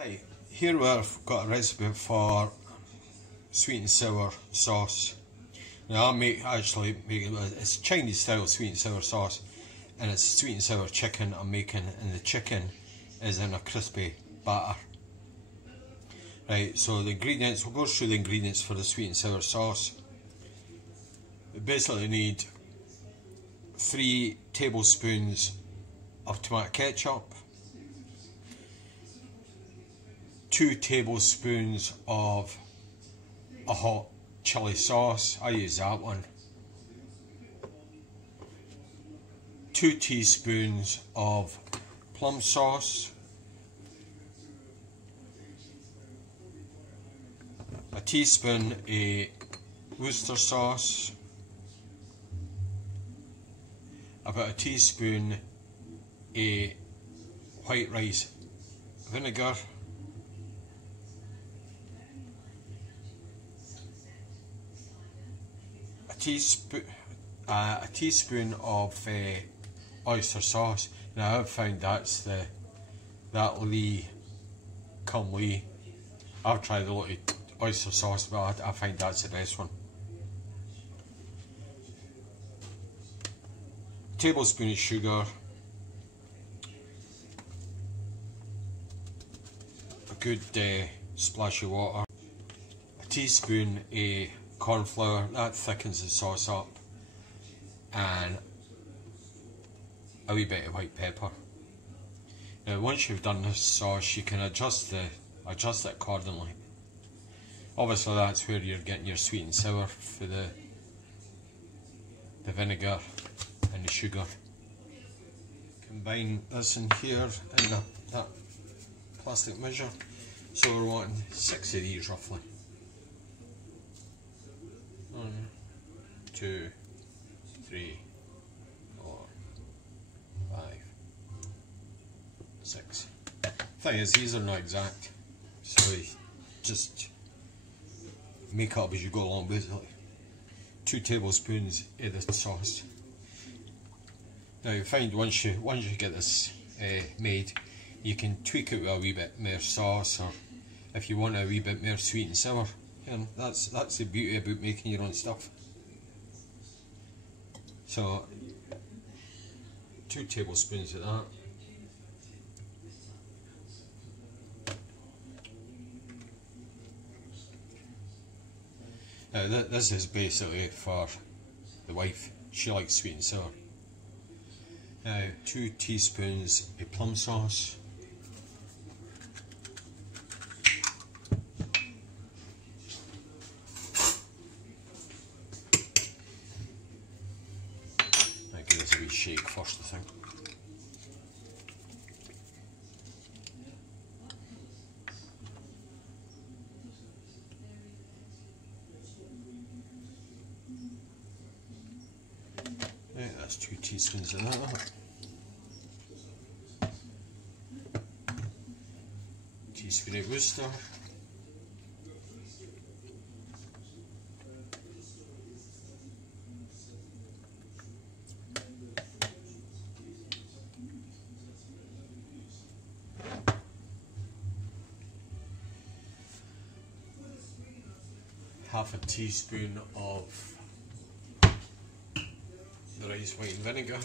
Hi, here we've got a recipe for sweet and sour sauce. Now it's Chinese style sweet and sour sauce, and it's sweet and sour chicken I'm making, and the chicken is in a crispy batter. Right, so the ingredients, we'll go through the ingredients for the sweet and sour sauce. We basically need 3 tablespoons of tomato ketchup, 2 tablespoons of a hot chili sauce, I use that one, 2 teaspoons of plum sauce, a teaspoon of Worcester sauce, about a teaspoon of white rice vinegar, a teaspoon of oyster sauce. Now I've found that's that Lee come Lee. I've tried a lot of oyster sauce, but I find that's the best one. A tablespoon of sugar, a good splash of water, a teaspoon of corn flour, that thickens the sauce up, and a wee bit of white pepper. Now once you've done this sauce, you can adjust it accordingly. Obviously that's where you're getting your sweet and sour for the vinegar and the sugar. Combine this in here in that plastic measure. So we're wanting 6 of these roughly. 1, 2, 3, 4, 5, 6. Thing is, these are not exact, so you just make up as you go along. Basically, 2 tablespoons of the sauce. Now you find once you get this made, you can tweak it with a wee bit more sauce, or if you want a wee bit more sweet and sour. And that's the beauty about making your own stuff. So 2 tablespoons of that. Now this is basically for the wife. She likes sweet and sour. Now 2 teaspoons of plum sauce. Give this a wee shake first, I think. Right, that's 2 teaspoons of that. Teaspoon of Worcester. Half a teaspoon of the rice wine vinegar,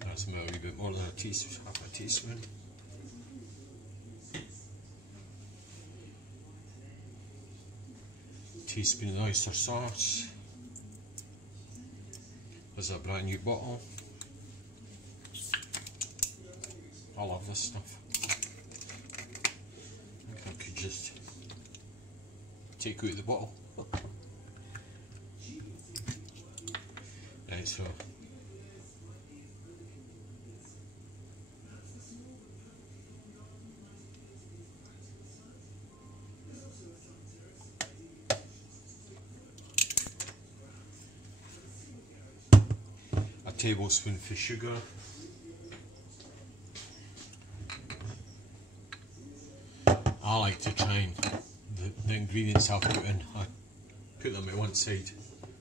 that's about a wee bit more than a teaspoon, half a teaspoon. Teaspoon of oyster sauce. There's a brand new bottle. I love this stuff. I think I could just take out the bottle. Right, so a tablespoon for sugar. I like to try and the ingredients I've put in, I put them at one side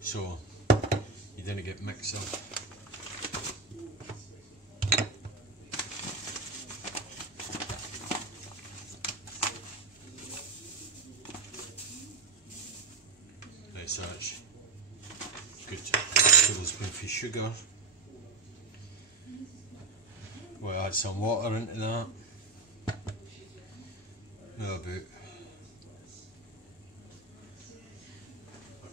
so you didn't get mixed up. Right, so that's good. Tablespoon for sugar. We'll add some water into that. Now about a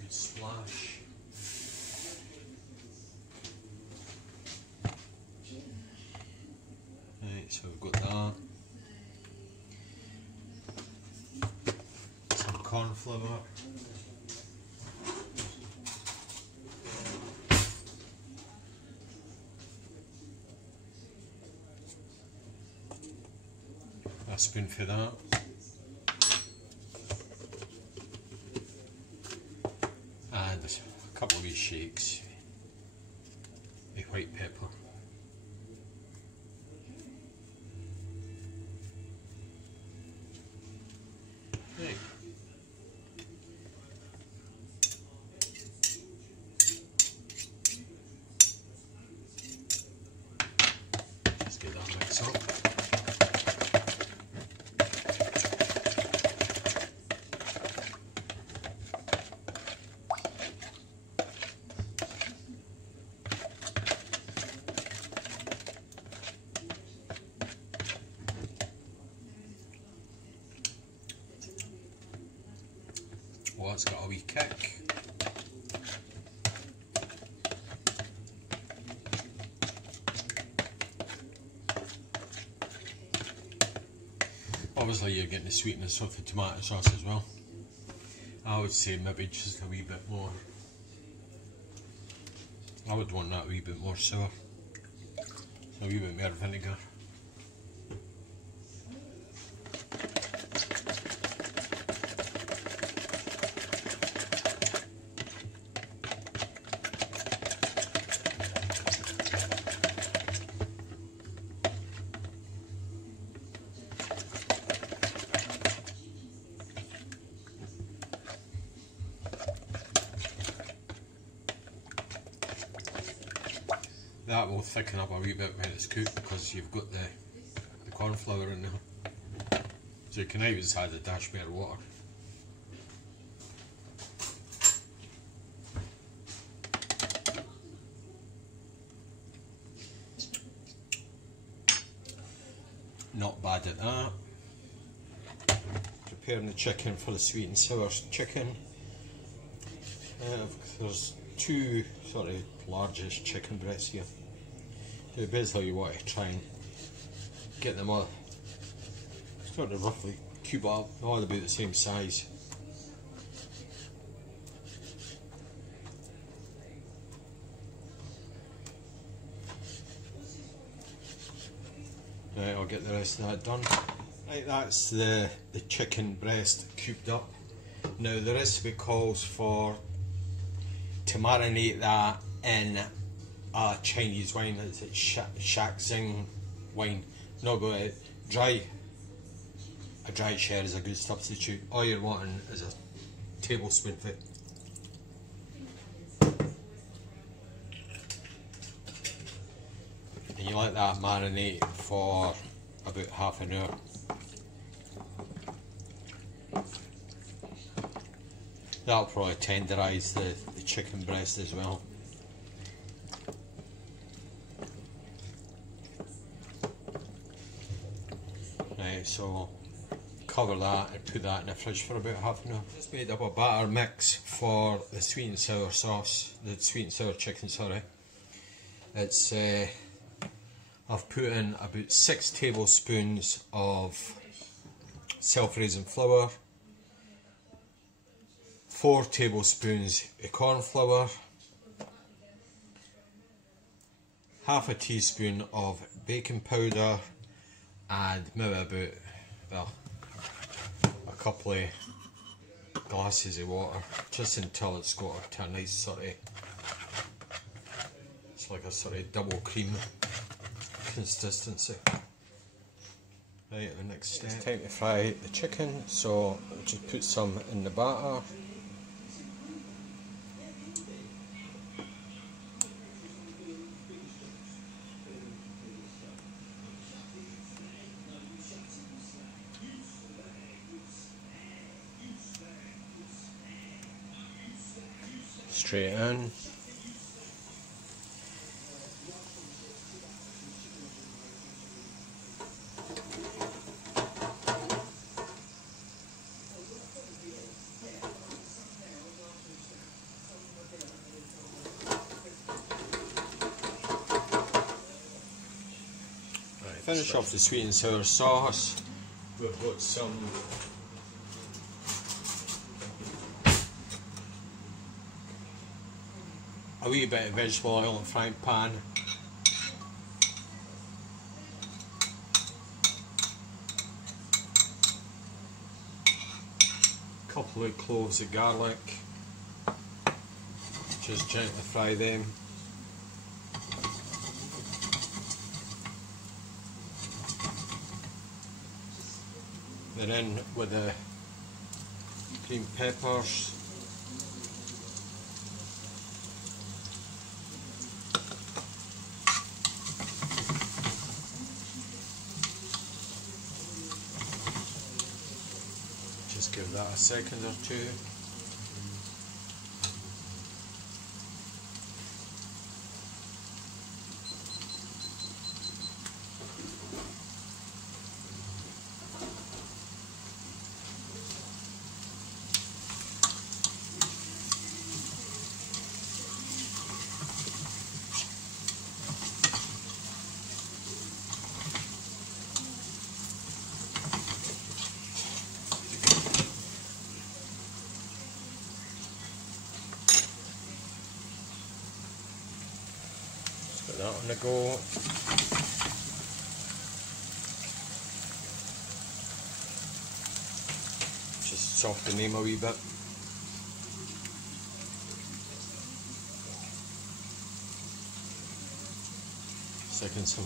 good splash. Right, so we've got that. Some corn flour. A spoon for that. And a couple of wee shakes of white pepper. Right. Let's get that mixed up. Well, it's got a wee kick. Obviously you're getting the sweetness of the tomato sauce as well. I would say maybe just a wee bit more. I would want that a wee bit more sour. So a wee bit more vinegar. That will thicken up a wee bit when it's cooked because you've got the corn flour in there. So you can always add a dash more water. Not bad at that. Preparing the chicken for the sweet and sour chicken. There's two sort of largest chicken breasts here. So basically you want to try and get them all sort of roughly cube up, all about the same size. Right, I'll get the rest of that done. Right, that's the chicken breast cubed up. Now the recipe calls for to marinate that in a Chinese wine. It's Shaoxing wine. Not good. A dry sherry is a good substitute. All you're wanting is a tablespoon of it. And you let that marinate for about half an hour. That'll probably tenderise the chicken breast as well. Right, so cover that and put that in the fridge for about half an hour. Just made up a batter mix for the sweet and sour sauce, the sweet and sour chicken, sorry. It's I've put in about 6 tablespoons of self-raising flour, 4 tablespoons of corn flour, half a teaspoon of baking powder, and maybe about, well, a couple of glasses of water, just until it's got a nice sort of, it's like a sort of double cream consistency. Right, the next step. It's time to fry the chicken, so I'll just put some in the batter. straight in. Finish off the sweet and sour sauce. We've got some a wee bit of vegetable oil in the frying pan. A couple of cloves of garlic. Just gently fry them. Then in with the green peppers. Just give that a second or two. Put that on the go. Just soften them a wee bit. Second some,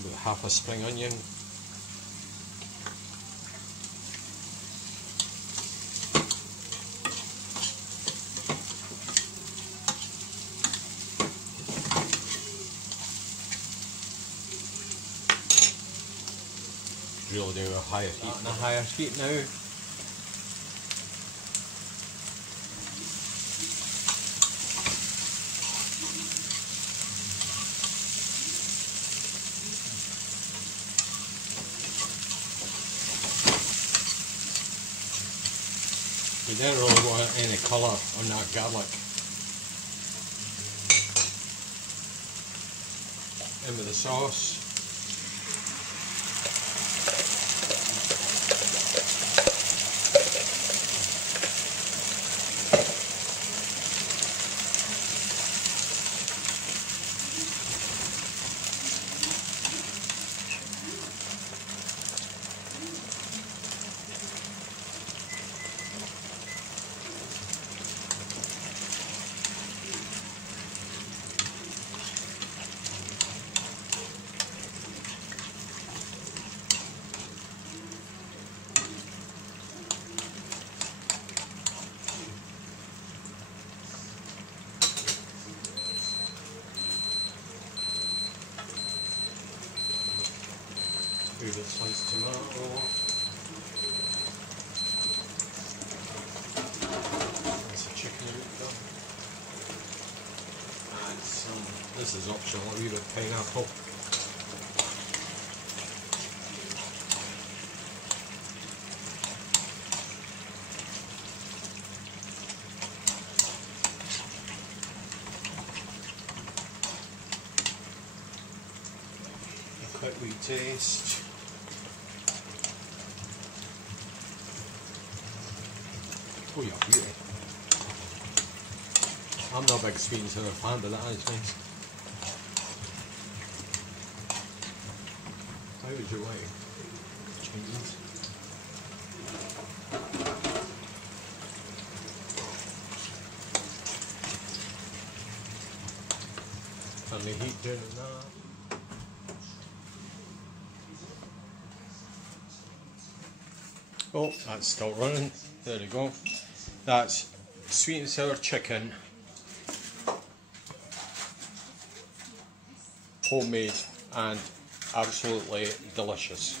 about half a spring onion. Really do a higher heat and a higher heat now. You don't really want any colour on that garlic. In with the sauce. Move a sliced tomato. That's a chicken out done. And some, this is optional, a wee bit of pineapple. A quick wee taste. Oh yeah, beauty. I'm not a big sweet and sour fan, but that is nice. How would you like Chinese? Turn the heat down on that. Oh, that's still running. There we go. That's sweet and sour chicken, homemade and absolutely delicious.